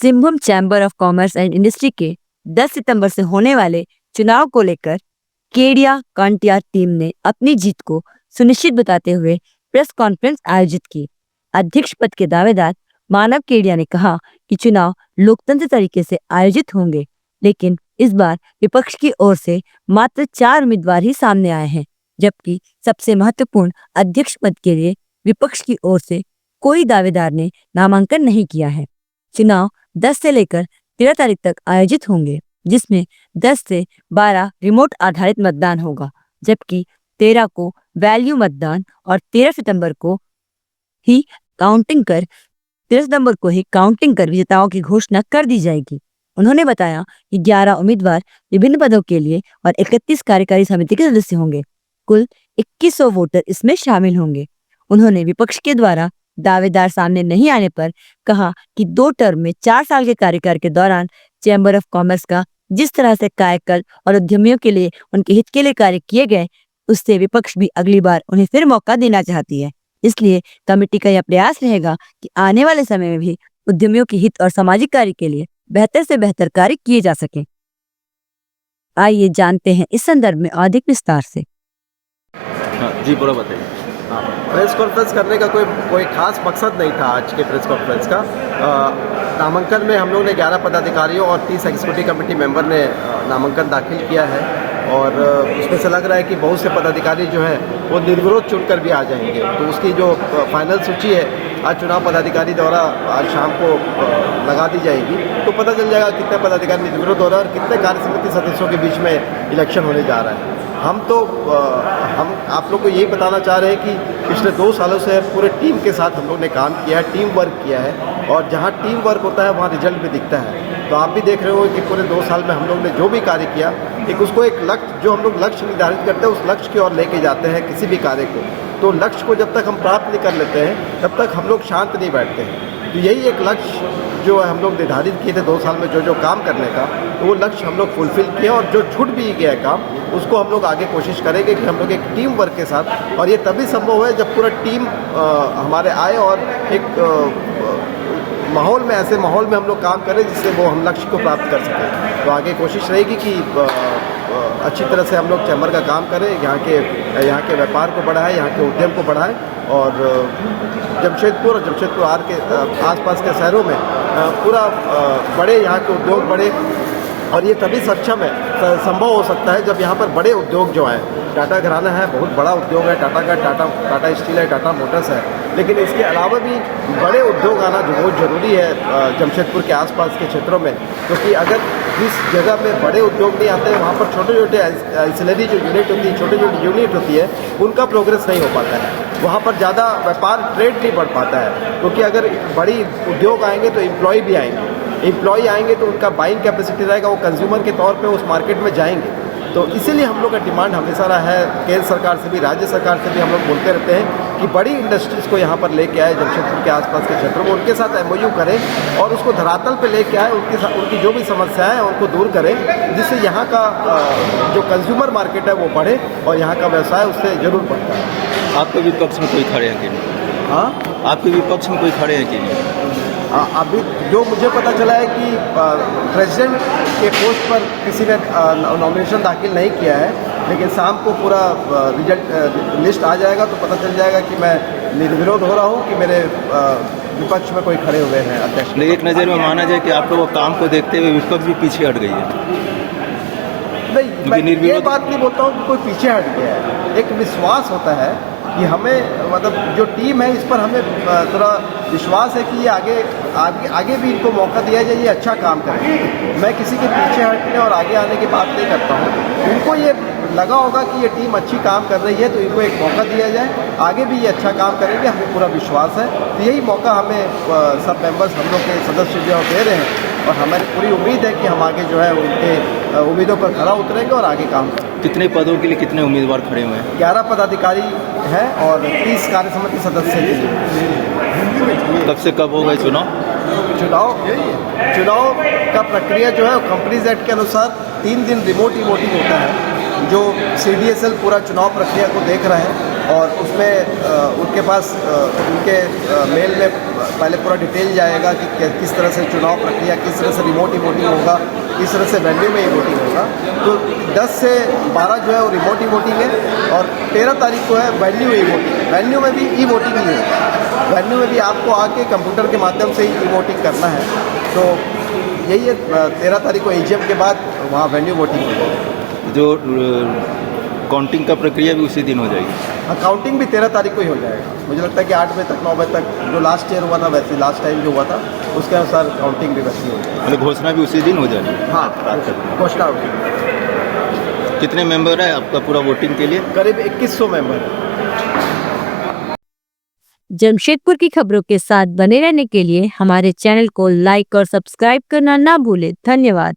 Singhbhum chamber of commerce and industry के 10 सितंबर से होने वाले चुनाव को लेकर केडिया कांटिया टीम ने अपनी जीत को सुनिश्चित बताते हुए प्रेस कॉन्फ्रेंस आयोजित की। अध्यक्ष पद के दावेदार मानव केडिया ने कहा कि चुनाव लोकतंत्र तरीके से आयोजित होंगे, लेकिन इस बार विपक्ष की ओर से मात्र 4 उम्मीदवार ही सामने आए हैं, जबकि सबसे महत्वपूर्ण अध्यक्ष पद के लिए विपक्ष की ओर से कोई दावेदार ने नामांकन नहीं किया है। चुनाव 10 से लेकर 13 तारीख तक आयोजित होंगे, जिसमें 10 से 12 रिमोट आधारित मतदान होगा, जबकि 13 को वैल्यू मतदान और 13 सितंबर को ही काउंटिंग कर विजेताओं की घोषणा कर दी जाएगी। उन्होंने बताया कि 11 उम्मीदवार विभिन्न पदों के लिए और 31 कार्यकारी समिति के सदस्य होंगे। कुल 2100 वोटर इसमें शामिल होंगे। उन्होंने विपक्ष के द्वारा दावेदार सामने नहीं आने पर कहा कि 2 टर्म में 4 साल के कार्यकाल के दौरान चैम्बर ऑफ कॉमर्स का जिस तरह से कायाकल्प और उद्यमियों के लिए उनके हित के लिए कार्य किए गए, उससे विपक्ष भी अगली बार उन्हें फिर मौका देना चाहती है। इसलिए कमेटी का यह प्रयास रहेगा कि आने वाले समय में भी उद्यमियों के हित और सामाजिक कार्य के लिए बेहतर से बेहतर कार्य किए जा सके। आइए जानते हैं इस संदर्भ में अधिक विस्तार से। जी पूरा बताइए। प्रेस कॉन्फ्रेंस करने का कोई खास मकसद नहीं था आज के प्रेस कॉन्फ्रेंस का। नामांकन में हम लोग ने 11 पदाधिकारियों और 30 एग्जीक्यूटिव कमेटी मेंबर ने नामांकन दाखिल किया है और उसमें से लग रहा है कि बहुत से पदाधिकारी जो है वो निर्विरोध चुनकर भी आ जाएंगे। तो उसकी जो फाइनल सूची है आज चुनाव पदाधिकारी द्वारा आज शाम को लगा दी जाएगी, तो पता चल जाएगा कितने पदाधिकारी निर्विरोध हो रहे हैं और कितने कार्य समिति सदस्यों के बीच में इलेक्शन होने जा रहा है। हम आप लोग को यही बताना चाह रहे हैं कि पिछले 2 सालों से पूरे टीम के साथ हम लोग ने काम किया है, टीम वर्क किया है और जहाँ टीम वर्क होता है वहाँ रिजल्ट भी दिखता है। तो आप भी देख रहे हो कि पूरे 2 साल में हम लोग ने जो भी कार्य किया, एक लक्ष्य जो हम लोग लक्ष्य निर्धारित करते हैं उस लक्ष्य की ओर लेके जाते हैं किसी भी कार्य को। तो लक्ष्य को जब तक हम प्राप्त नहीं कर लेते हैं तब तक हम लोग शांत नहीं बैठते हैं। तो यही एक लक्ष्य जो है हम लोग निर्धारित किए थे 2 साल में जो काम करने का, तो वो लक्ष्य हम लोग फुलफिल किए और जो छूट भी गया काम उसको हम लोग आगे कोशिश करेंगे कि हम लोग एक टीम वर्क के साथ, और ये तभी संभव है जब पूरा टीम हमारे आए और एक ऐसे माहौल में हम लोग काम करें जिससे वो हम लक्ष्य को प्राप्त कर सकें। तो आगे कोशिश रहेगी कि अच्छी तरह से हम लोग चैम्बर का काम करें, यहाँ के व्यापार को बढ़ाएं, यहाँ के उद्यम को बढ़ाएं और जमशेदपुर आर के आसपास के शहरों में पूरा बड़े यहाँ के उद्योग बढ़े। और ये तभी सक्षम है, संभव हो सकता है जब यहाँ पर बड़े उद्योग जो हैं, टाटा घराना है, बहुत बड़ा उद्योग है टाटा का, टाटा स्टील है, टाटा मोटर्स है, लेकिन इसके अलावा भी बड़े उद्योग आना जो बहुत ज़रूरी है जमशेदपुर के आसपास के क्षेत्रों में। क्योंकि अगर जिस जगह में बड़े उद्योग नहीं आते हैं वहाँ पर छोटे छोटे एंसिलरी जो यूनिट होती है, छोटी छोटी यूनिट होती है, उनका प्रोग्रेस नहीं हो पाता है। वहाँ पर ज़्यादा व्यापार ट्रेड नहीं बढ़ पाता है, क्योंकि अगर बड़ी उद्योग आएंगे तो एम्प्लॉय भी आएंगे, एम्प्लॉय आएंगे तो उनका बाइंग कैपेसिटी रहेगा, वो कंज्यूमर के तौर पे उस मार्केट में जाएंगे। तो इसीलिए हम लोग का डिमांड हमेशा रहा है, केंद्र सरकार से भी राज्य सरकार से भी हम लोग बोलते रहते हैं कि बड़ी इंडस्ट्रीज़ को यहाँ पर लेके आए, जमशेदपुर के आसपास के क्षेत्रों में उनके साथ MOU करें और उसको धरातल पे लेके आए, उनकी जो भी समस्याएं हैं उनको दूर करें, जिससे यहाँ का जो कंज्यूमर मार्केट है वो बढ़े और यहाँ का व्यवसाय उससे जरूर बढ़ता है। आपके विपक्ष में कोई खड़े हैं कि नहीं? हाँ, आपके विपक्ष में कोई खड़े हैं कि नहीं? अभी जो मुझे पता चला है कि प्रेसिडेंट के पोस्ट पर किसी ने नॉमिनेशन दाखिल नहीं किया है, लेकिन शाम को पूरा लिस्ट आ जाएगा तो पता चल जाएगा कि मैं निर्विरोध हो रहा हूँ कि मेरे विपक्ष में कोई खड़े हुए हैं अध्यक्ष। लेकिन एक नज़र में माना जाए कि आप लोगों काम को देखते हुए विपक्ष भी पीछे हट गई है। नहीं, मैं ये बात नहीं बोलता हूँ कि कोई पीछे हट गया है। एक विश्वास होता है कि हमें, मतलब जो टीम है इस पर हमें थोड़ा विश्वास है कि ये आगे भी इनको मौका दिया जाए, ये अच्छा काम करें। मैं किसी के पीछे हटने और आगे आने की बात नहीं करता हूँ। इनको ये लगा होगा कि ये टीम अच्छी काम कर रही है तो इनको एक मौका दिया जाए, आगे भी ये अच्छा काम करेंगे, हमें पूरा विश्वास है। तो यही मौका हमें सब मेंबर्स, हम लोग के सदस्य जो दे रहे हैं और हमारी पूरी उम्मीद है कि हम आगे जो है उनके उम्मीदों पर खरा उतरेंगे और आगे काम करेंगे। कितने पदों के लिए कितने उम्मीदवार खड़े हुए हैं? 11 पदाधिकारी हैं और 30 कार्य समिति सदस्य के लिए। कब से कब होगा चुनाव का प्रक्रिया जो है कंपनीज एक्ट के अनुसार 3 दिन रिमोट वोटिंग होता है, जो CDSL पूरा चुनाव प्रक्रिया को देख रहे हैं और उसमें उनके पास उनके मेल में पहले पूरा डिटेल जाएगा कि किस तरह से चुनाव प्रक्रिया, किस तरह से रिमोट ही वोटिंग होगा, किस तरह से वेन्यू में ही वोटिंग होगा। तो 10 से 12 जो है वो रिमोट ही वोटिंग है और 13 तारीख को है वेन्यू ई वोटिंग। वेन्यू में भी ई वोटिंग ही है, वेन्यू में भी आपको आके कंप्यूटर के माध्यम से ही ई वोटिंग करना है। तो यही है, 13 तारीख को एजीएम के बाद वहाँ वेन्यू वोटिंग हो जाएगी। जो काउंटिंग का प्रक्रिया भी उसी दिन हो जाएगी। हाँ, काउंटिंग भी 13 तारीख को ही हो जाएगा। मुझे लगता है कि 8 बजे तक 9 बजे तक जो लास्ट ईयर हुआ था वैसे लास्ट टाइम जो हुआ था उसके अनुसार काउंटिंग भी वैसी होगी। मतलब घोषणा भी उसी दिन हो जाएगी। हाँ, रात तक। घोषणा होगी। कितने मेंबर है आपका पूरा वोटिंग के लिए? करीब 2100 मेंबर है। जमशेदपुर की खबरों के साथ बने रहने के लिए हमारे चैनल को लाइक और सब्सक्राइब करना ना भूलें। धन्यवाद।